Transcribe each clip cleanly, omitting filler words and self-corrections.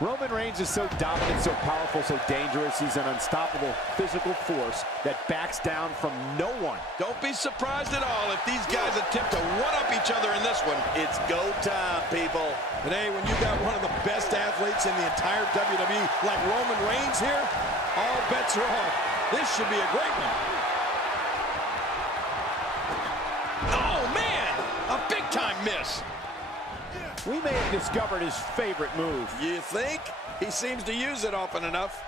Roman Reigns is so dominant, so powerful, so dangerous. He's an unstoppable physical force that backs down from no one. Don't be surprised at all if these guys attempt to one-up each other in this one. It's go time, people. Today, when you got one of the best athletes in the entire WWE, like Roman Reigns here, all bets are off. This should be a great one. Oh, man! A big-time miss. We may have discovered his favorite move. You think? He seems to use it often enough.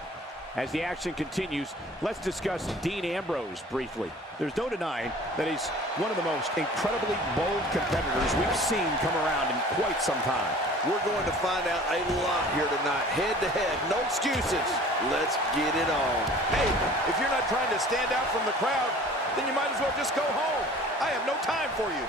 As the action continues, let's discuss Dean Ambrose briefly. There's no denying that he's one of the most incredibly bold competitors we've seen come around in quite some time. We're going to find out a lot here tonight. Head-to-head, no excuses. Let's get it on. Hey, if you're not trying to stand out from the crowd, then you might as well just go home. I have no time for you.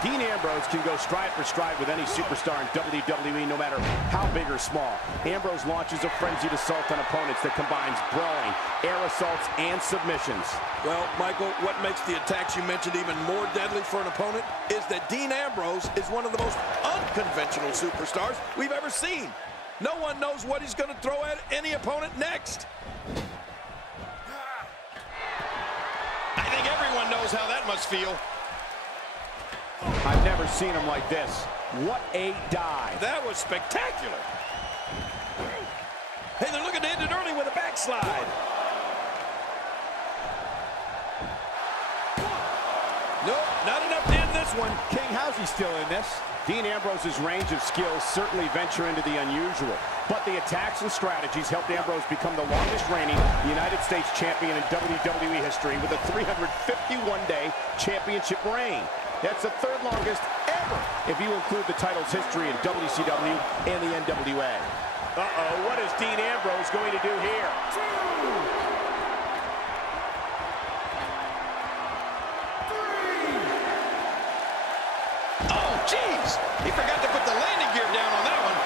Dean Ambrose can go stride for stride with any superstar in WWE, no matter how big or small. Ambrose launches a frenzied assault on opponents that combines brawling, air assaults, and submissions. Well, Michael, what makes the attacks you mentioned even more deadly for an opponent is that Dean Ambrose is one of the most unconventional superstars we've ever seen. No one knows what he's going to throw at any opponent next. I think everyone knows how that must feel. I've never seen him like this. What a dive. That was spectacular. Hey, they're looking to end it early with a backslide. Nope, not enough to end this one. King, how's he still in this? Dean Ambrose's range of skills certainly venture into the unusual, but the attacks and strategies helped Ambrose become the longest reigning United States champion in WWE history with a 351-day championship reign. That's the third longest ever if you include the title's history in WCW and the NWA. Uh-oh, what is Dean Ambrose going to do here? Oh, jeez! He forgot to put the landing gear down on that one.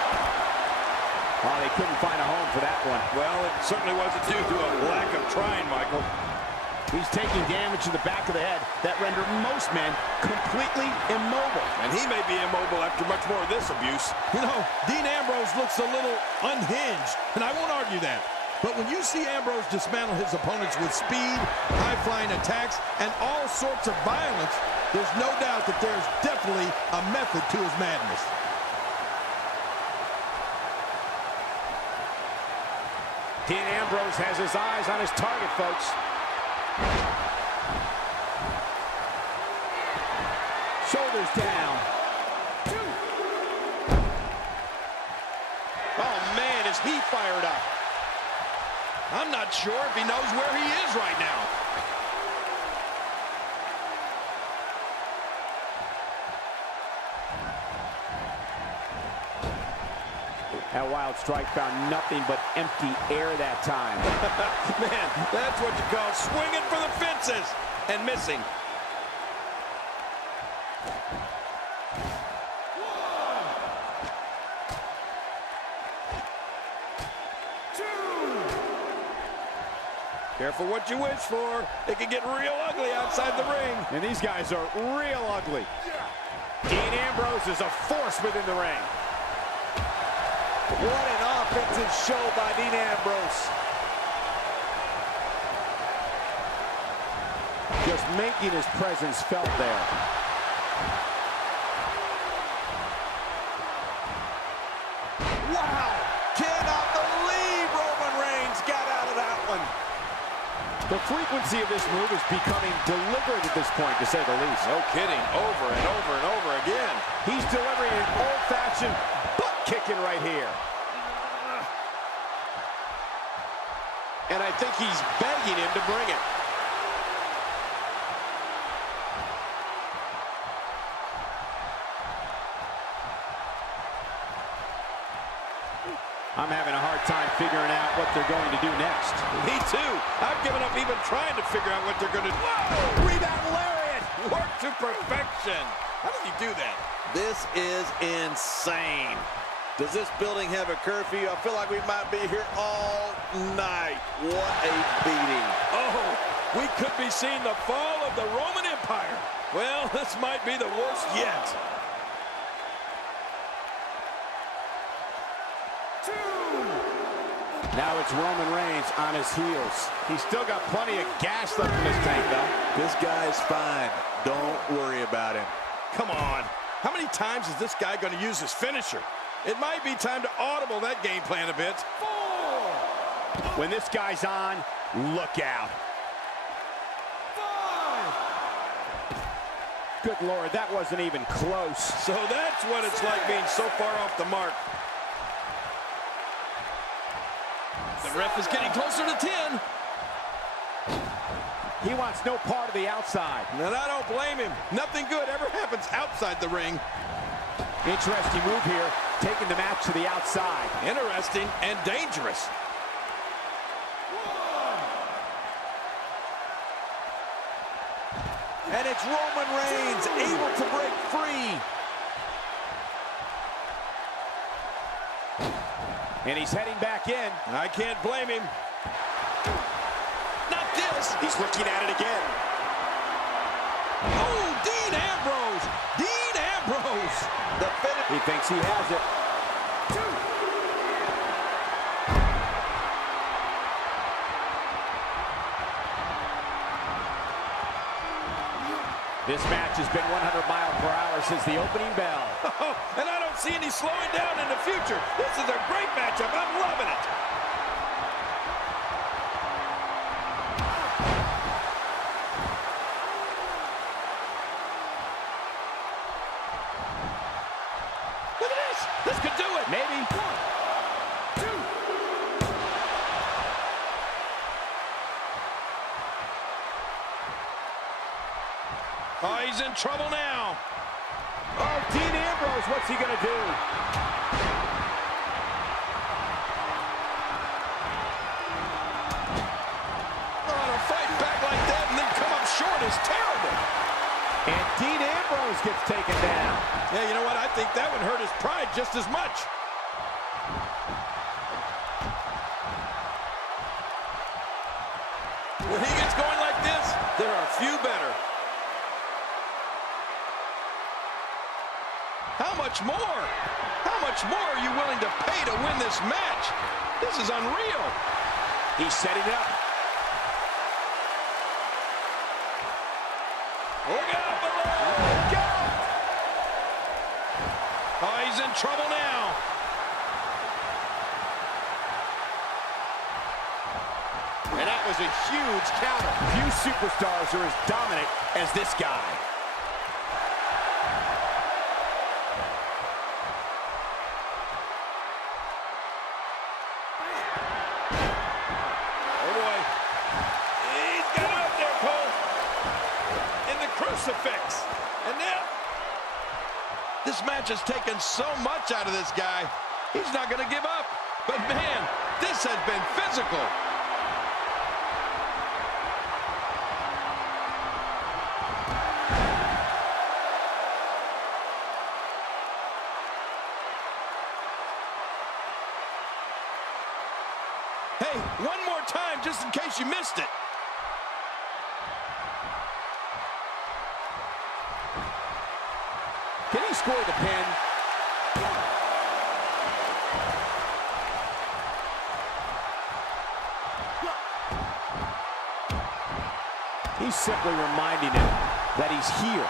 Oh, they couldn't find a home for that one. Well, it certainly wasn't due to a lack of trying, Michael. He's taking damage to the back of the head that rendered most men completely immobile. And he may be immobile after much more of this abuse. You know, Dean Ambrose looks a little unhinged, and I won't argue that. But when you see Ambrose dismantle his opponents with speed, high-flying attacks, and all sorts of violence, there's no doubt that there's definitely a method to his madness. Dean Ambrose has his eyes on his target, folks. Shoulders down. Oh, man, is he fired up. I'm not sure if he knows where he is right now. That wild strike found nothing but empty air that time. Man, that's what you call swinging for the fences and missing. Careful what you wish for. It can get real ugly outside the ring. And these guys are real ugly. Dean Ambrose is a force within the ring. What an offensive show by Dean Ambrose. Just making his presence felt there. Wow! Cannot believe Roman Reigns got out of that one. The frequency of this move is becoming deliberate at this point, to say the least. No kidding. Over and over and over again. He's delivering an old-fashioned butt kicking right here. And I think he's begging him to bring it. I'm having a hard time figuring out what they're going to do next. Me too. I've given up even trying to figure out what they're going to do. Whoa! Rebound lariat! Work to perfection. How did he do that? This is insane. Does this building have a curfew? I feel like we might be here all night. What a beating. Oh, we could be seeing the fall of the Roman Empire. Well, this might be the worst yet. Now it's Roman Reigns on his heels. He's still got plenty of gas left in his tank, though. This guy's fine. Don't worry about him. Come on. How many times is this guy going to use his finisher? It might be time to audible that game plan a bit. 4. When this guy's on, look out. 5. Good Lord, that wasn't even close. So that's what it's like being so far off the mark. The ref is getting closer to 10. He wants no part of the outside. And I don't blame him. Nothing good ever happens outside the ring. Interesting move here, taking the match to the outside. Interesting and dangerous. 1. And it's Roman Reigns able to break free. And he's heading back in. I can't blame him. Not this. He's looking at it again. Oh, Dean Ambrose. Dean Ambrose. The finish. He thinks he has it. 2. This match has been 100 miles per hour since the opening bell. Oh, and I don't see any slowing down in the future. This is a great matchup. I'm loving it. Look at this. This could do it. Maybe. 1, 2. Oh, he's in trouble now. Oh, Dean Ambrose, what's he gonna do? Oh, to fight back like that and then come up short is terrible. And Dean Ambrose gets taken down. Yeah, you know what? I think that would hurt his pride just as much. When he gets going like this, there are few better. How much more? How much more are you willing to pay to win this match? This is unreal. He's setting it up. Look out below! Look out! Oh, he's in trouble now. And that was a huge counter. Few superstars are as dominant as this guy. Oh, boy. He's got it up there, Cole. In the crucifix. And now, this match has taken so much out of this guy. He's not going to give up. But, man, this has been physical. Hey, one more time, just in case you missed it. Can he score the pin? He's simply reminding him that he's here.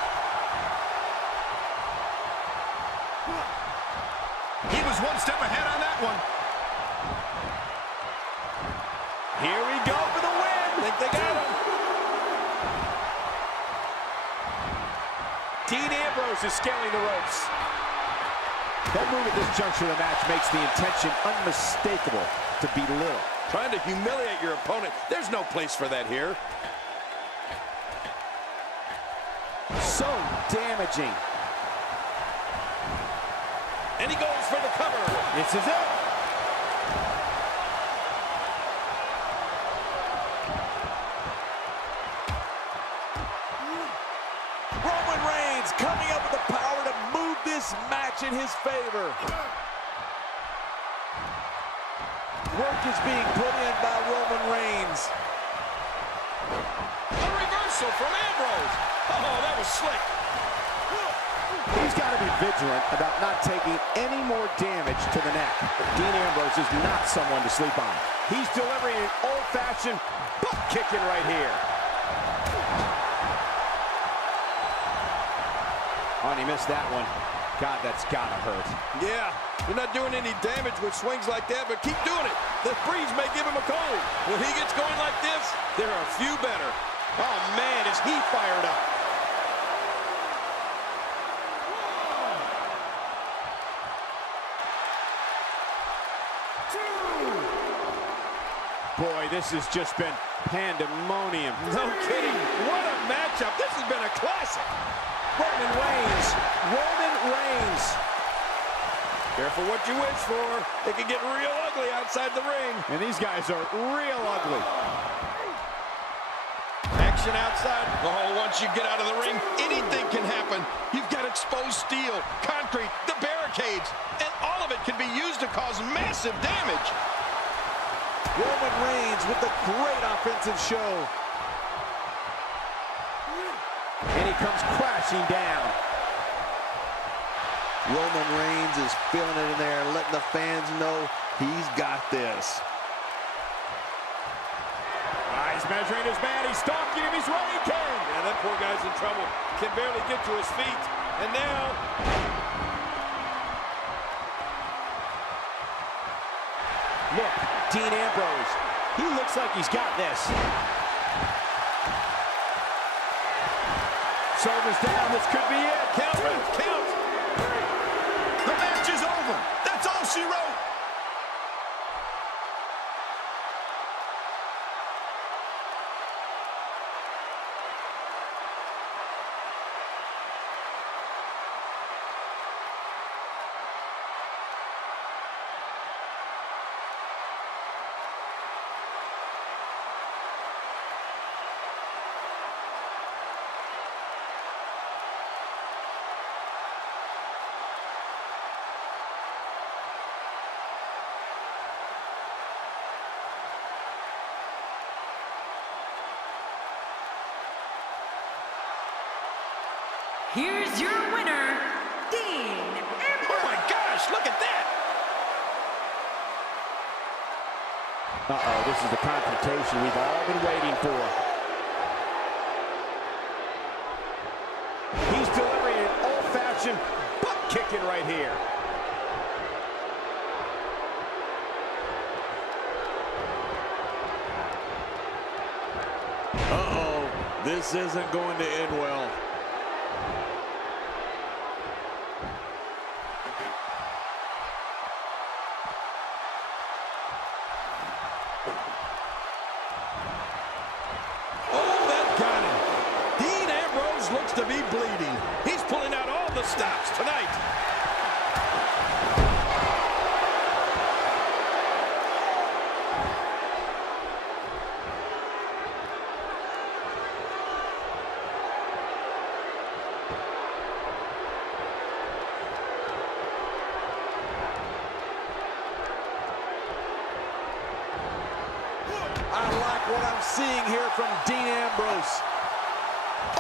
He was one step ahead on that one. Here we go for the win. Think they got him. Dean Ambrose is scaling the ropes. That move at this juncture of the match makes the intention unmistakable to belittle. Trying to humiliate your opponent. There's no place for that here. So damaging. And he goes for the cover. This is it. Roman Reigns coming up with the power to move this match in his favor. Work is being put in by Roman Reigns. A reversal from Ambrose. Oh, that was slick. He's got to be vigilant about not taking any more damage to the neck. Dean Ambrose is not someone to sleep on. He's delivering an old-fashioned butt kicking right here. Oh, and he missed that one. God, that's gotta hurt. Yeah, you're not doing any damage with swings like that, but keep doing it. The breeze may give him a cold. When he gets going like this, there are a few better. Oh, man, is he fired up. Boy, this has just been pandemonium. No kidding. What a matchup. This has been a classic. Roman Reigns. Roman Reigns. Careful what you wish for. It can get real ugly outside the ring. And these guys are real ugly. Action outside. Oh, once you get out of the ring, anything can happen. You've got exposed steel, concrete, the barricades, and all of it can be used to cause massive damage. Roman Reigns with the great offensive show. And he comes crashing down. Roman Reigns is feeling it in there, letting the fans know he's got this. He's measuring his man. He's stalking him. He's raking. Yeah, that poor guy's in trouble. Can barely get to his feet. And now... Look, Dean Ambrose. He looks like he's got this. Shoulders down. This could be it. Count, count. The match is over. That's all she wrote. Here's your winner, Dean Ambrose. Oh my gosh, look at that! Uh-oh, this is the confrontation we've all been waiting for. He's delivering an old-fashioned butt kicking right here. Uh-oh, this isn't going to end well. Looks to be bleeding. He's pulling out all the stops tonight. I like what I'm seeing here from Dean Ambrose.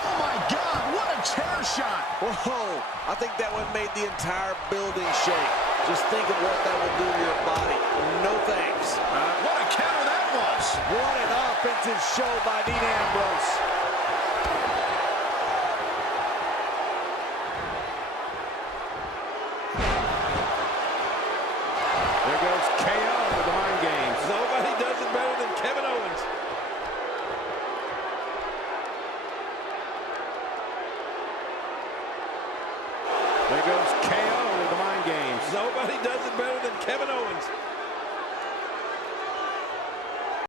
Oh my God, what a chair shot! Whoa, I think that one made the entire building shake. Just think of what that will do to your body. No thanks. What a counter that was! What an offensive show by Dean Ambrose. There goes KO.